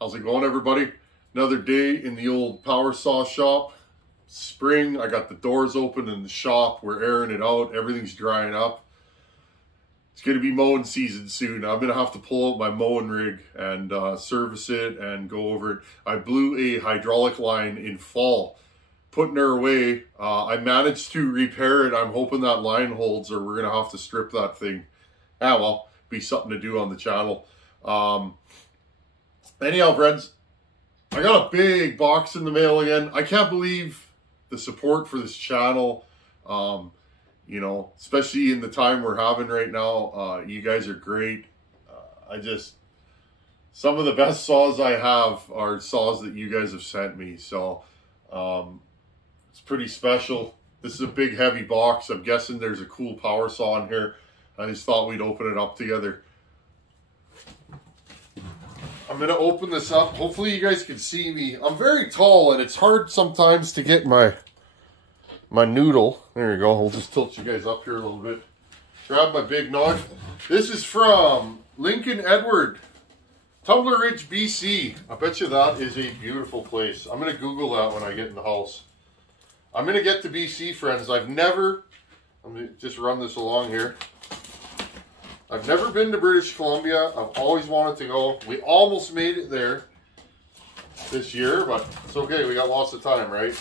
How's it going, everybody? Another day in the old power saw shop. Spring, I got the doors open in the shop. We're airing it out. Everything's drying up. It's going to be mowing season soon. I'm going to have to pull out my mowing rig and service it and go over it. I blew a hydraulic line in fall, putting her away. I managed to repair it. I'm hoping that line holds, or we're going to have to strip that thing. Well, be something to do on the channel. Anyhow, friends, I got a big box in the mail again. I can't believe the support for this channel, you know, especially in the time we're having right now. You guys are great. Some of the best saws I have are saws that you guys have sent me. So it's pretty special. This is a big, heavy box. I'm guessing there's a cool power saw in here. I just thought we'd open it up together. I'm going to open this up. Hopefully you guys can see me. I'm very tall and it's hard sometimes to get my noodle. There you go. We'll just tilt you guys up here a little bit. Grab my big nog. This is from Lincoln Edward, Tumbler Ridge, BC. I bet you that is a beautiful place. I'm going to Google that when I get in the house. I'm going to get to BC, friends. I'm going to just run this along here. I've never been to British Columbia. I've always wanted to go. We almost made it there this year, but it's okay. We got lots of time, right?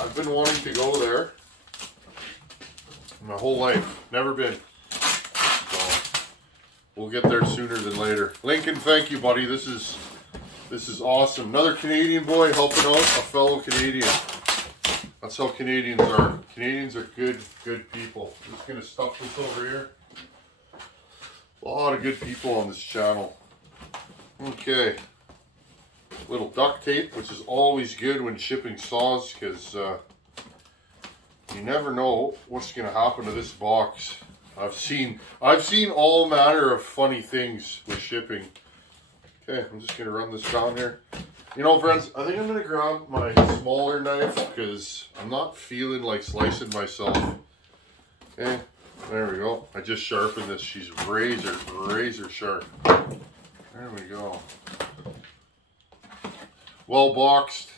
I've been wanting to go there my whole life. Never been. So we'll get there sooner than later. Lincoln, thank you, buddy. This is awesome. Another Canadian boy helping out a fellow Canadian. That's how Canadians are. Canadians are good people. I'm just going to stuff this over here. A lot of good people on this channel. Okay. Little duct tape, which is always good when shipping saws, because you never know what's going to happen to this box. I've seen all manner of funny things with shipping. Okay, I'm just going to run this down here. You know, friends, I think I'm going to grab my smaller knife because I'm not feeling like slicing myself. Okay. There we go. I just sharpened this. She's razor sharp. There we go. Well boxed.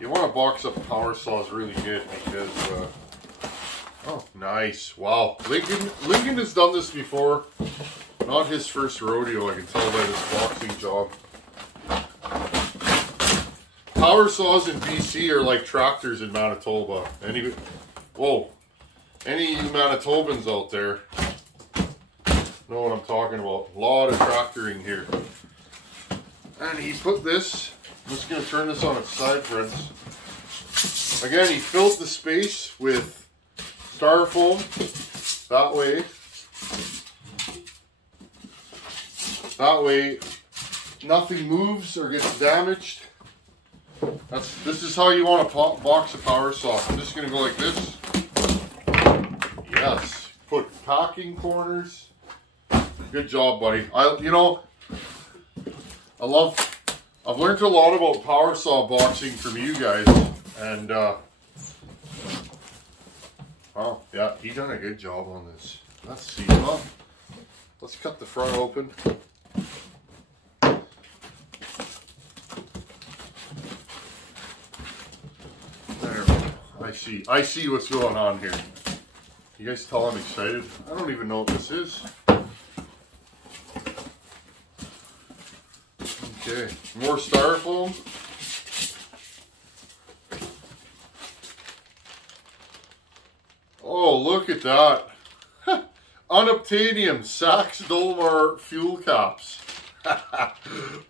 You want to box up power saws really good because, oh, nice. Wow. Lincoln has done this before. Not his first rodeo, I can tell by this boxing job. Power saws in BC are like tractors in Manitoba. Whoa, any of you Manitobans out there know what I'm talking about. A lot of tractoring here. And he put this, I'm just going to turn this on its side, friends. Again, he filled the space with styrofoam that way. That way, nothing moves or gets damaged. This is how you want to box a power saw. I'm just going to go like this. Yes. Put packing corners. Good job, buddy. I've learned a lot about power saw boxing from you guys. And, oh, yeah, he done a good job on this. Let's see. Well, let's cut the front open. I see what's going on here. You guys tell I'm excited? I don't even know what this is. Okay, more styrofoam. Oh, look at that. Unobtainium Sachs Dolmar fuel caps.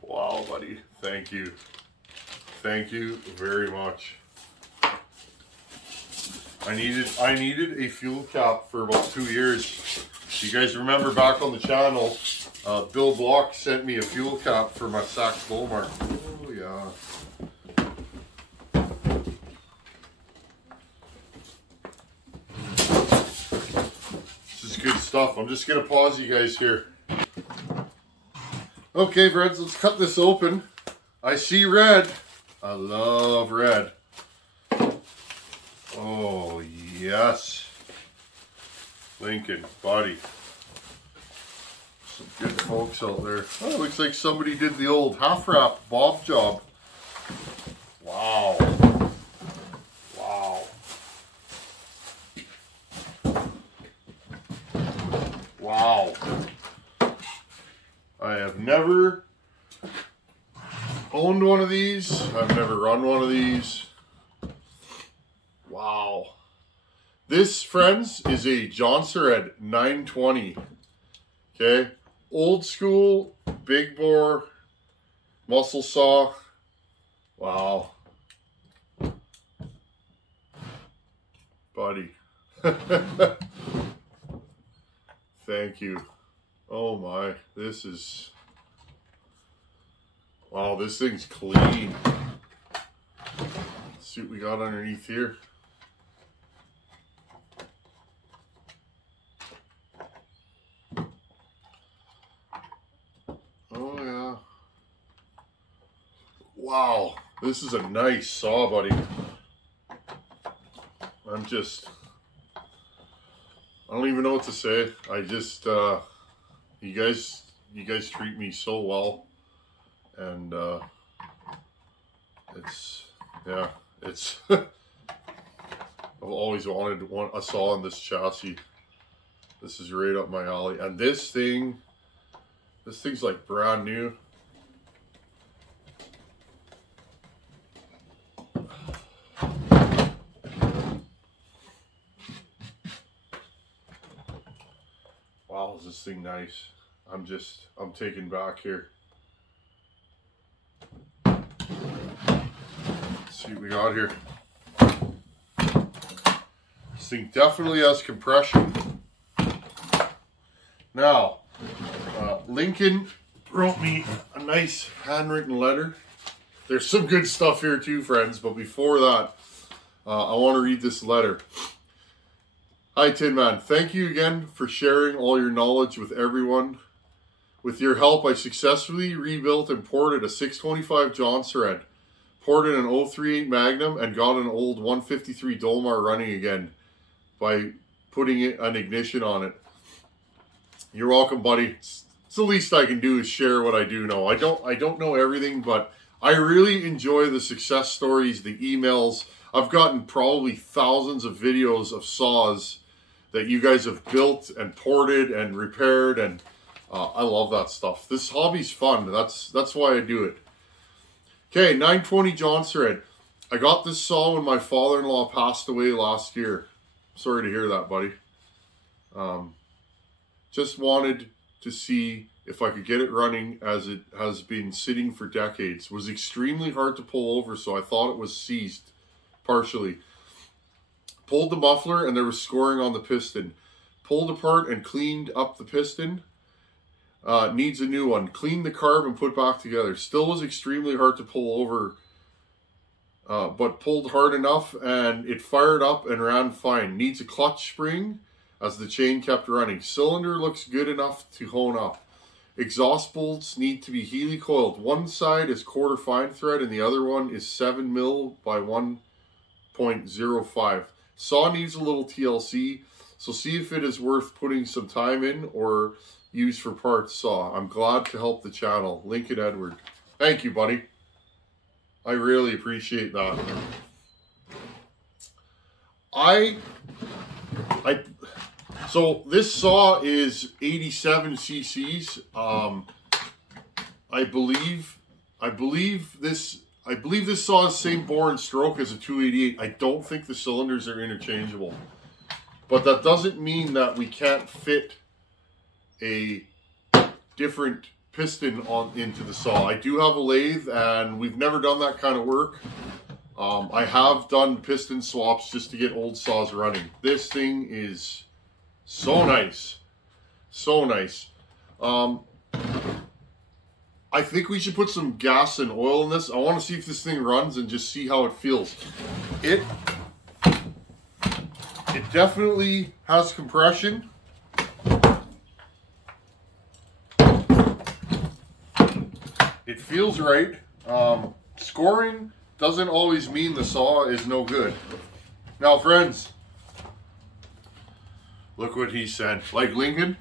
Wow, buddy. Thank you. Thank you very much. I needed a fuel cap for about 2 years. You guys remember back on the channel, Bill Block sent me a fuel cap for my Sachs Dolmar. Oh yeah. This is good stuff. I'm just gonna pause you guys here. Okay, friends, let's cut this open. I see red. I love red. Oh, yes. Lincoln, buddy. Some good folks out there. Oh, it looks like somebody did the old half wrap bob job. Wow. Wow. Wow. I have never owned one of these. I've never run one of these. Wow. This, friends, is a John Sured 920. Okay. Old school, big bore, muscle saw. Wow. Buddy. Thank you. Oh my, this is, wow, this thing's clean. Let's see what we got underneath here. Oh yeah. Wow, this is a nice saw, buddy. I don't even know what to say. I just, you guys treat me so well, and yeah, I've always wanted a saw on this chassis. This is right up my alley, and this thing's like brand new. Wow, is this thing nice. I'm taken back here. Let's see what we got here. This thing definitely has compression. Now, Lincoln wrote me a nice handwritten letter. There's some good stuff here too, friends, but before that, I want to read this letter. Hi, Tin Man. Thank you again for sharing all your knowledge with everyone. With your help, I successfully rebuilt and ported a 625 John Sured, ported an 038 Magnum, and got an old 153 Dolmar running again by putting an ignition on it. You're welcome, buddy. It's the least I can do is share what I do know. I don't know everything, but I really enjoy the success stories, the emails. I've gotten probably thousands of videos of saws that you guys have built and ported and repaired, and I love that stuff. This hobby's fun. That's why I do it. Okay, 920 John Sured. I got this saw when my father-in-law passed away last year. Sorry to hear that, buddy. Just wanted to see if I could get it running, as it has been sitting for decades. It was extremely hard to pull over, so I thought it was seized partially. Pulled the muffler and there was scoring on the piston. Pulled apart and cleaned up the piston. Needs a new one. Cleaned the carb and put back together. Still was extremely hard to pull over, but pulled hard enough and it fired up and ran fine. Needs a clutch spring as the chain kept running. Cylinder looks good enough to hone up. Exhaust bolts need to be Healy coiled. One side is quarter fine thread and the other one is 7 mil by 1.05. Saw needs a little TLC, so see if it is worth putting some time in or use for parts saw. I'm glad to help the channel. Lincoln Edward. Thank you, buddy. I really appreciate that. So this saw is 87 cc's. I believe this saw is same bore and stroke as a 288. I don't think the cylinders are interchangeable, but that doesn't mean that we can't fit a different piston into the saw. I do have a lathe, and we've never done that kind of work. I have done piston swaps just to get old saws running. This thing is so nice, so nice. I think we should put some gas and oil in this. I want to see if this thing runs and just see how it feels. It definitely has compression. It feels right. Scoring doesn't always mean the saw is no good. Now, friends, look what he said. Like Lincoln,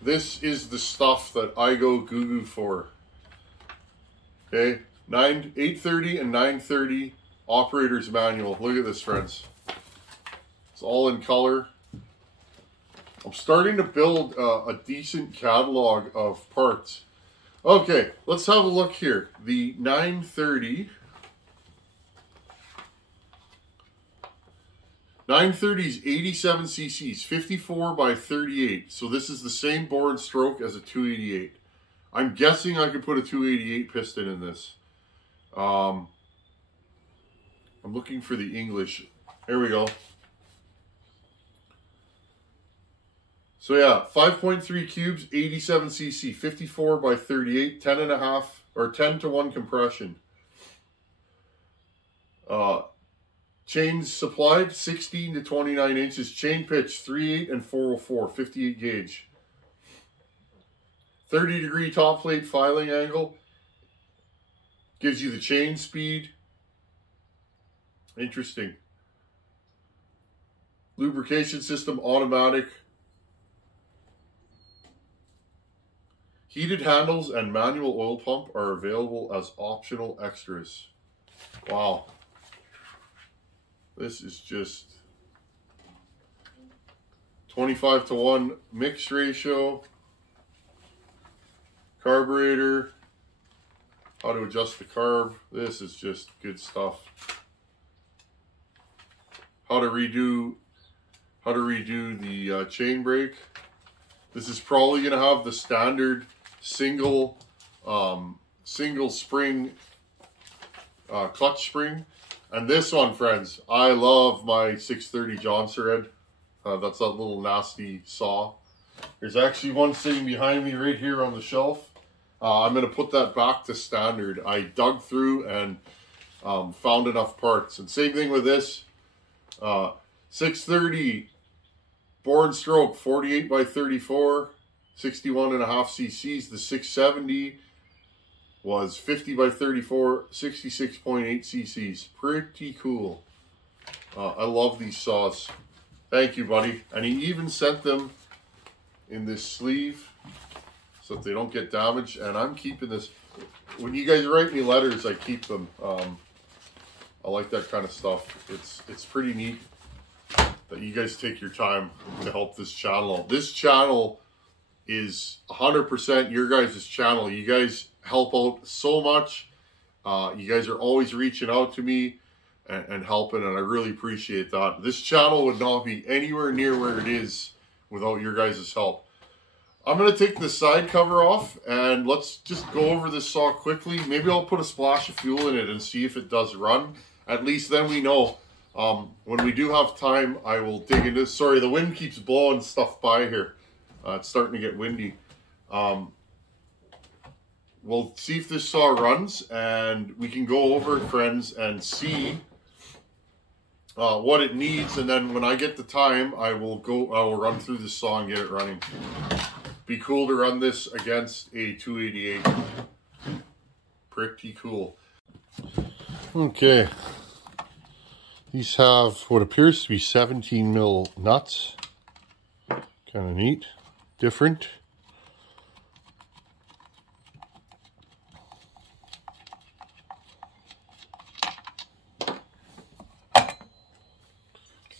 This is the stuff that I go goo-goo for. Okay, 830 and 930 operator's manual. Look at this, friends. It's all in color. I'm starting to build a decent catalog of parts. Okay, let's have a look here. The 930. 930 is 87 cc's, 54 by 38. So this is the same bore and stroke as a 288. I'm guessing I could put a 288 piston in this. I'm looking for the English. Here we go. So yeah, 5.3 cubes, 87 cc, 54 by 38, 10.5 or 10-to-1 compression. Chains supplied 16 to 29 inches. Chain pitch 3/8 and 404, 58 gauge. 30-degree top plate filing angle. Gives you the chain speed. Interesting. Lubrication system automatic. Heated handles and manual oil pump are available as optional extras. Wow. This is just 25-to-1 mix ratio. Carburetor. How to adjust the carb. This is just good stuff. How to redo the chain brake. This is probably going to have the standard single spring clutch spring. And this one, friends, I love my 630 John Surred. That's that little nasty saw. There's actually one sitting behind me right here on the shelf. I'm going to put that back to standard. I dug through and found enough parts. And same thing with this. 630 bore and stroke, 48 by 34, 61.5 cc's. The 670 was 50 by 34, 66.8 cc's. Pretty cool. I love these saws. Thank you, buddy. And he even sent them in this sleeve so that they don't get damaged. And I'm keeping this. When you guys write me letters, I keep them. I like that kind of stuff. It's pretty neat that you guys take your time to help this channel. This channel is 100% your guys' channel. You guys help out so much. You guys are always reaching out to me and helping, and I really appreciate that. This channel would not be anywhere near where it is without your guys' help. I'm going to take the side cover off, and let's just go over this saw quickly. Maybe I'll put a splash of fuel in it and see if it does run. At least then we know. When we do have time, I will dig into this. Sorry, the wind keeps blowing stuff by here. It's starting to get windy. We'll see if this saw runs, and we can go over it, friends, and see what it needs. And then when I get the time, I will run through this saw and get it running. Be cool to run this against a 288. Pretty cool. Okay. These have what appears to be 17 mil nuts. Kind of neat. Different.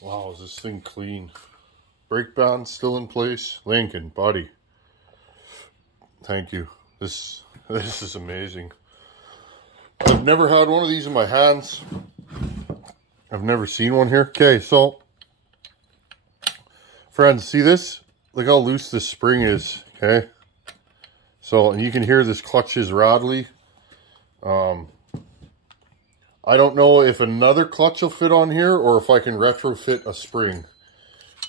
Wow, is this thing clean. Brake band still in place. Lincoln, buddy. Thank you. This is amazing. I've never had one of these in my hands. I've never seen one here. Okay, so friends, see this? Look how loose this spring is. Okay, so and you can hear this clutch is rattly. I don't know if another clutch will fit on here or if I can retrofit a spring.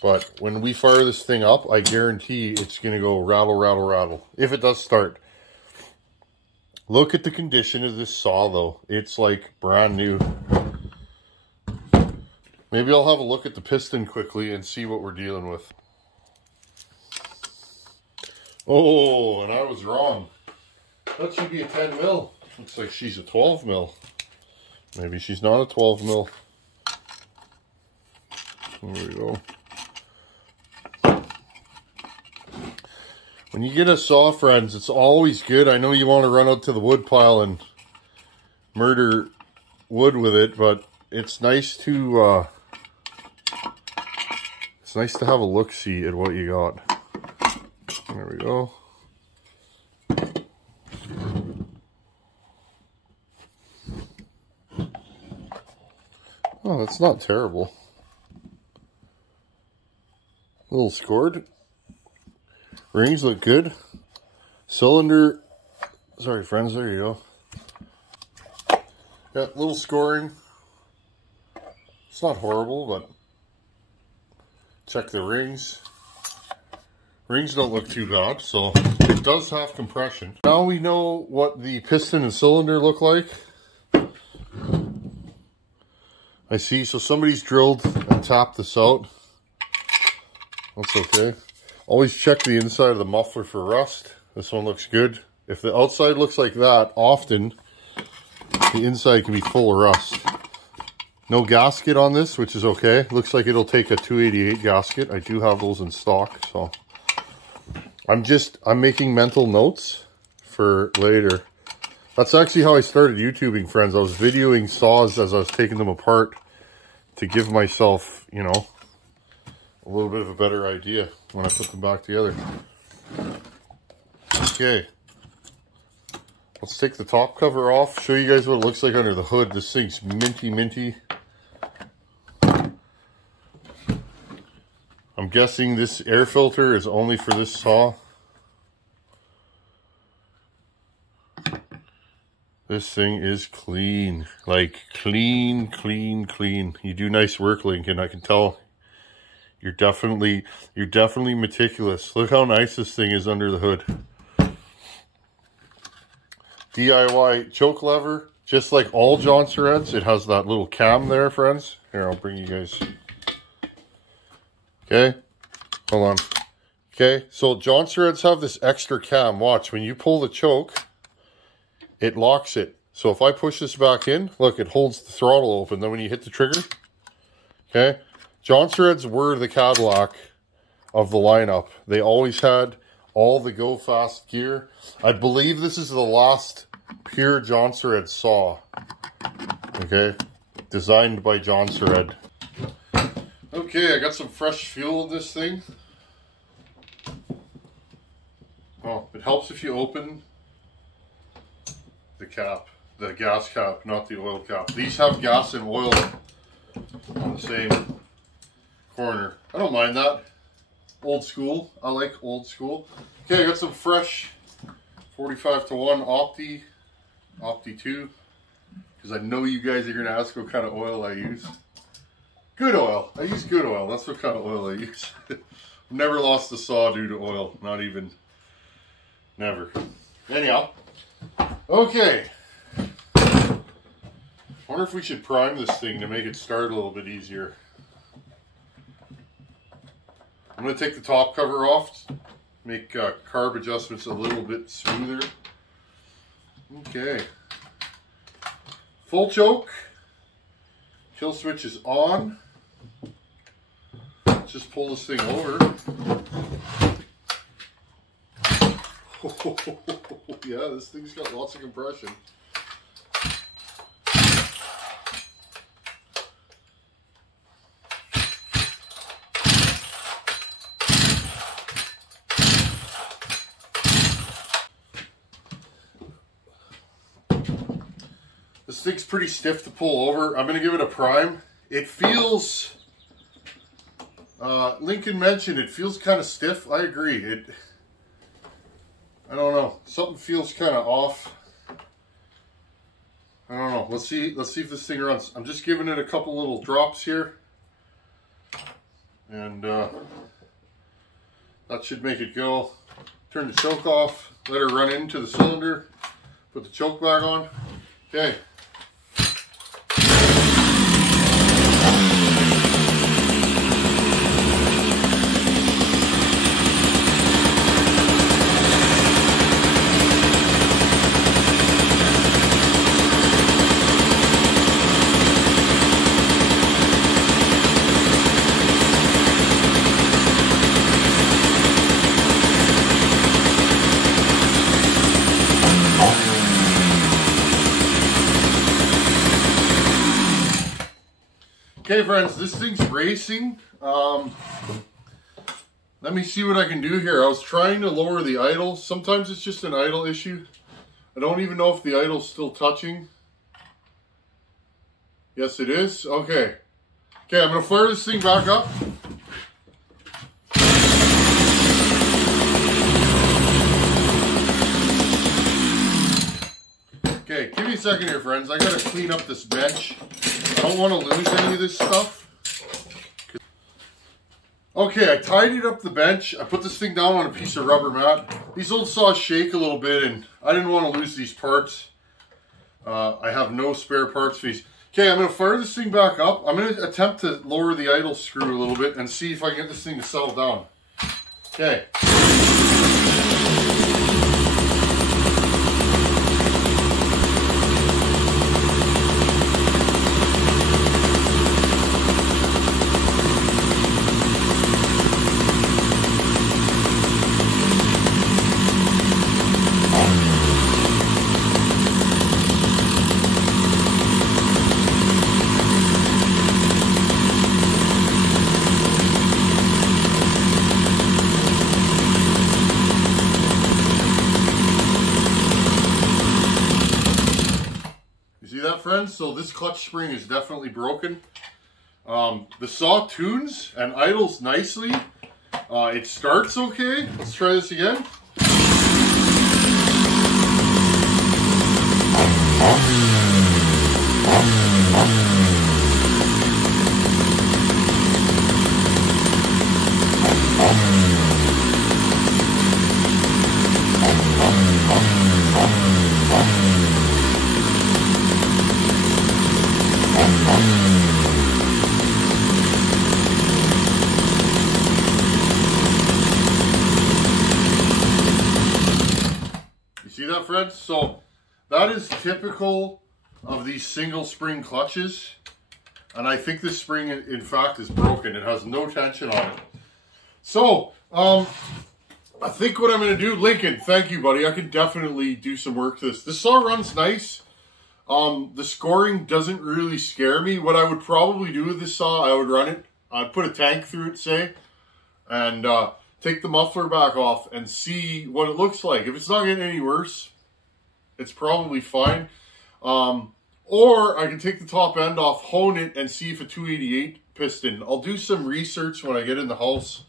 But when we fire this thing up, I guarantee it's going to go rattle, rattle, rattle. If it does start. Look at the condition of this saw, though. It's like brand new. Maybe I'll have a look at the piston quickly and see what we're dealing with. Oh, and I was wrong. That should be a 10 mil. Looks like she's a 12 mil. Maybe she's not a 12 mil. There we go. When you get a saw, friends, it's always good. I know you want to run out to the wood pile and murder wood with it, but it's nice to have a look-see at what you got. There we go. Oh, that's not terrible. A little scored. Rings look good. Cylinder, sorry friends, there you go. Got a little scoring. It's not horrible, but check the rings. Rings don't look too bad, so it does have compression. Now we know what the piston and cylinder look like. I see, so somebody's drilled and tapped this out. That's okay. Always check the inside of the muffler for rust. This one looks good. If the outside looks like that, often the inside can be full of rust. No gasket on this, which is okay. Looks like it'll take a 288 gasket. I do have those in stock, so I'm making mental notes for later. That's actually how I started YouTubing, friends. I was videoing saws as I was taking them apart to give myself, you know, a little bit of a better idea when I put them back together. Okay. Let's take the top cover off, show you guys what it looks like under the hood. This thing's minty. I'm guessing this air filter is only for this saw. This thing is clean, like clean. You do nice work, Lincoln. I can tell you're definitely meticulous. Look how nice this thing is under the hood. DIY choke lever, just like all John Sureds. It has that little cam there, friends. Here, I'll bring you guys. Okay, hold on. Okay, so John Sureds have this extra cam. Watch, when you pull the choke, it locks it. So if I push this back in, look, it holds the throttle open. Then when you hit the trigger, okay, John Sureds were the Cadillac of the lineup. They always had all the go fast gear. I believe this is the last pure John Sured saw. Okay, designed by John Sured. Okay, I got some fresh fuel in this thing. Oh, it helps if you open the cap, the gas cap, not the oil cap. These have gas and oil on the same corner. I don't mind that. Old school. I like old school. Okay, I got some fresh 45-to-1 Opti 2, because I know you guys are going to ask what kind of oil I use. Good oil. I use good oil. That's what kind of oil I use. Never lost a saw due to oil. Not even. Never. Anyhow. Okay. Wonder if we should prime this thing to make it start a little bit easier. I'm going to take the top cover off, make carb adjustments a little bit smoother. Okay. Full choke. Kill switch is on. Let's just pull this thing over. Yeah, this thing's got lots of compression. This thing's pretty stiff to pull over. I'm going to give it a prime. It feels, Lincoln mentioned it feels kind of stiff. I agree. I don't know. Something feels kind of off. I don't know. Let's see if this thing runs. I'm just giving it a couple little drops here. And that should make it go. Turn the choke off. Let her run into the cylinder. Put the choke back on. Okay. Okay, friends, this thing's racing. Let me see what I can do here. I was trying to lower the idle. Sometimes it's just an idle issue. I don't even know if the idle's still touching. Yes, it is. Okay. Okay, I'm going to fire this thing back up. Okay, give me a second here, friends. I got to clean up this bench. I don't want to lose any of this stuff. Okay, I tidied up the bench. I put this thing down on a piece of rubber mat. These old saws shake a little bit, and I didn't want to lose these parts. I have no spare parts for these. Okay, I'm going to fire this thing back up. I'm going to attempt to lower the idle screw a little bit and see if I can get this thing to settle down. Okay. Friends, so this clutch spring is definitely broken. The saw tunes and idles nicely. It starts okay. Let's try this again. See that, friends? So that is typical of these single spring clutches, and I think this spring in fact is broken. It has no tension on it. So I think what I'm going to do, Lincoln, thank you, buddy. I can definitely do some work to this. The saw runs nice. The scoring doesn't really scare me. What I would probably do with this saw, I would run it, I'd put a tank through it, say, and take the muffler back off and see what it looks like. If it's not getting any worse, it's probably fine. Or I can take the top end off, hone it, and see if a 288 piston. I'll do some research when I get in the house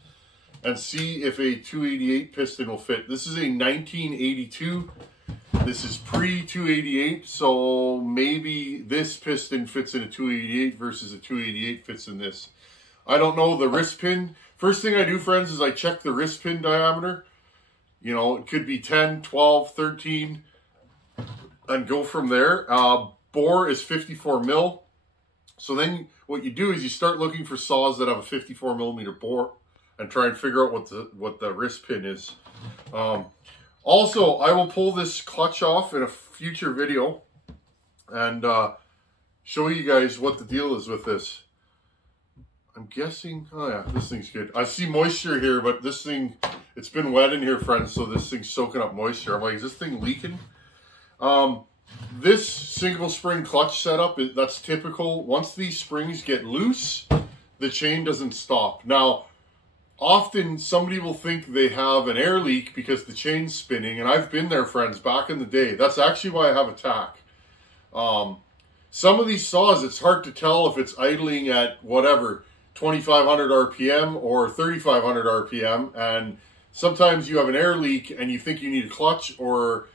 and see if a 288 piston will fit. This is a 1982. This is pre-288, so maybe this piston fits in a 288 versus a 288 fits in this. I don't know the wrist pin. First thing I do, friends, is I check the wrist pin diameter. You know, it could be 10, 12, 13, and go from there. Bore is 54 mil. So then what you do is you start looking for saws that have a 54 millimeter bore and try and figure out what the wrist pin is. Also, I will pull this clutch off in a future video and show you guys what the deal is with this. I'm guessing, oh yeah, this thing's good. I see moisture here, but this thing, it's been wet in here, friends, so this thing's soaking up moisture. I'm like, is this thing leaking? This single spring clutch setup, that's typical. Once these springs get loose, the chain doesn't stop. Now, often somebody will think they have an air leak because the chain's spinning, and I've been there, friends, back in the day. That's actually why I have a tack. Some of these saws, it's hard to tell if it's idling at whatever, 2,500 RPM or 3,500 RPM, and sometimes you have an air leak and you think you need a clutch, or,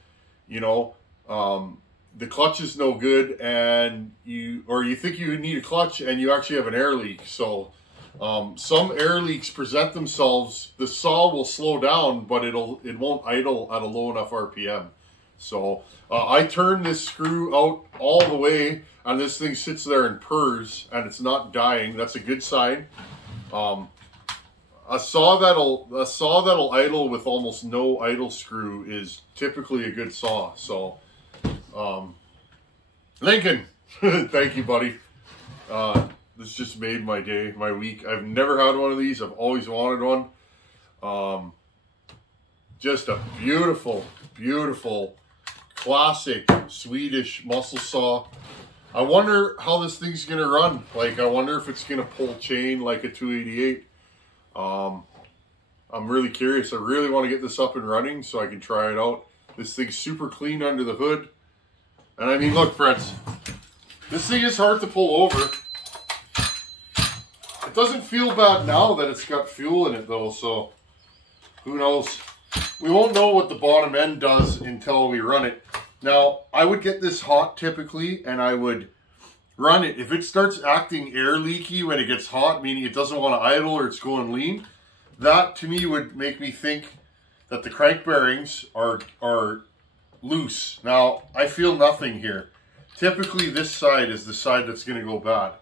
you know, the clutch is no good, and you think you need a clutch and you actually have an air leak. So some air leaks present themselves. The saw will slow down, but it won't idle at a low enough RPM. So I turn this screw out all the way, and this thing sits there and purrs, and it's not dying. That's a good sign. A saw that'll idle with almost no idle screw is typically a good saw. So Lincoln, thank you, buddy. This just made my day, my week. I've never had one of these. I've always wanted one. Just a beautiful, beautiful, classic Swedish muscle saw. I wonder how this thing's going to run. Like, I wonder if it's going to pull chain like a 288. I'm really curious. I really want to get this up and running so I can try it out. This thing's super clean under the hood. And I mean, look, friends, this thing is hard to pull over. It doesn't feel bad now that it's got fuel in it, though, so who knows? We won't know what the bottom end does until we run it. Now, I would get this hot typically, and I would run it. If it starts acting air leaky when it gets hot, meaning it doesn't want to idle or it's going lean, that to me would make me think that the crank bearings are loose. Now, I feel nothing here. Typically, this side is the side that's going to go bad.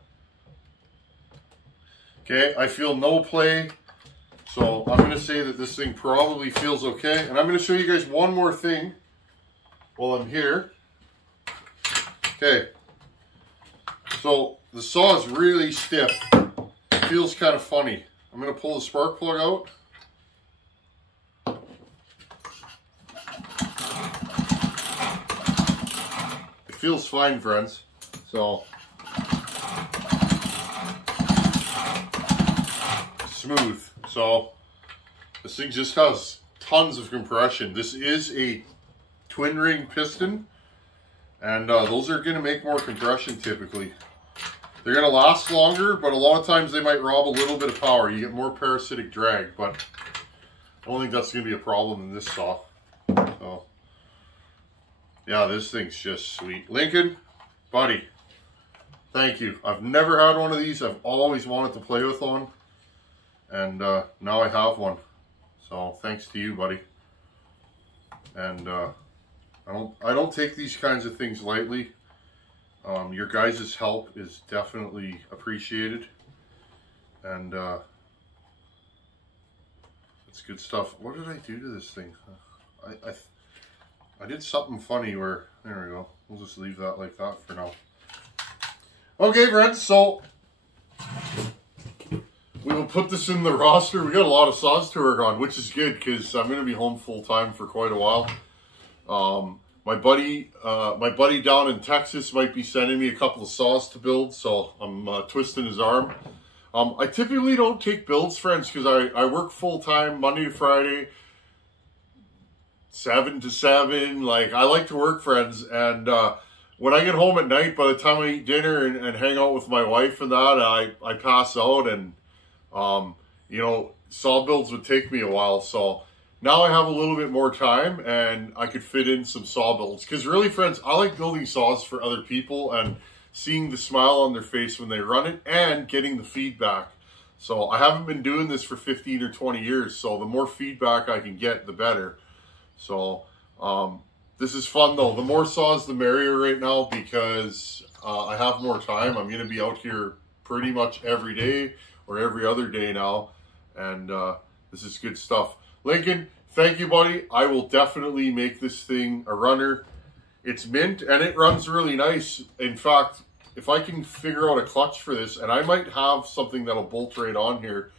Okay, I feel no play. So I'm going to say that this thing probably feels okay. And I'm going to show you guys one more thing while I'm here. Okay. So the saw is really stiff. It feels kind of funny. I'm going to pull the spark plug out. It feels fine, friends. So smooth. So this thing just has tons of compression. This is a twin ring piston, and those are going to make more compression typically. They're going to last longer, but a lot of times they might rob a little bit of power. You get more parasitic drag, but I don't think that's going to be a problem in this saw. So yeah, this thing's just sweet. Lincoln, buddy, thank you. I've never had one of these. I've always wanted to play with one, and now I have one. So thanks to you, buddy. And I don't take these kinds of things lightly. Your guys' help is definitely appreciated, and it's good stuff. What did I do to this thing? I did something funny where, there we go. We'll just leave that like that for now. Okay, friends, so we will put this in the roster. We got a lot of saws to work on, which is good because I'm going to be home full time for quite a while. My buddy down in Texas might be sending me a couple of saws to build, so I'm twisting his arm. I typically don't take builds, friends, because I work full time Monday to Friday, 7 to 7. Like, I like to work, friends, and when I get home at night, by the time I eat dinner and hang out with my wife and that, I pass out, and you know, saw builds would take me a while, so now I have a little bit more time and I could fit in some saw builds. Because really, friends, I like building saws for other people and seeing the smile on their face when they run it and getting the feedback. So I haven't been doing this for 15 or 20 years, so the more feedback I can get, the better. So this is fun though. The more saws, the merrier right now, because I have more time. I'm going to be out here pretty much every day or every other day now, and this is good stuff. Lincoln, thank you, buddy. I will definitely make this thing a runner. It's mint, and it runs really nice. In fact, if I can figure out a clutch for this, and I might have something that'll bolt right on here.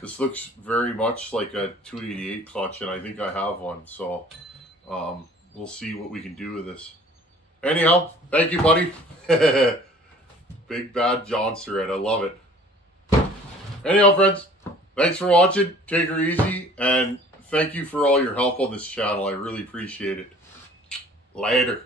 This looks very much like a 288 clutch, and I think I have one. So we'll see what we can do with this. Anyhow, thank you, buddy. Big Bad John Surratt. I love it. Anyhow, friends, thanks for watching. Take her easy, and thank you for all your help on this channel. I really appreciate it. Later.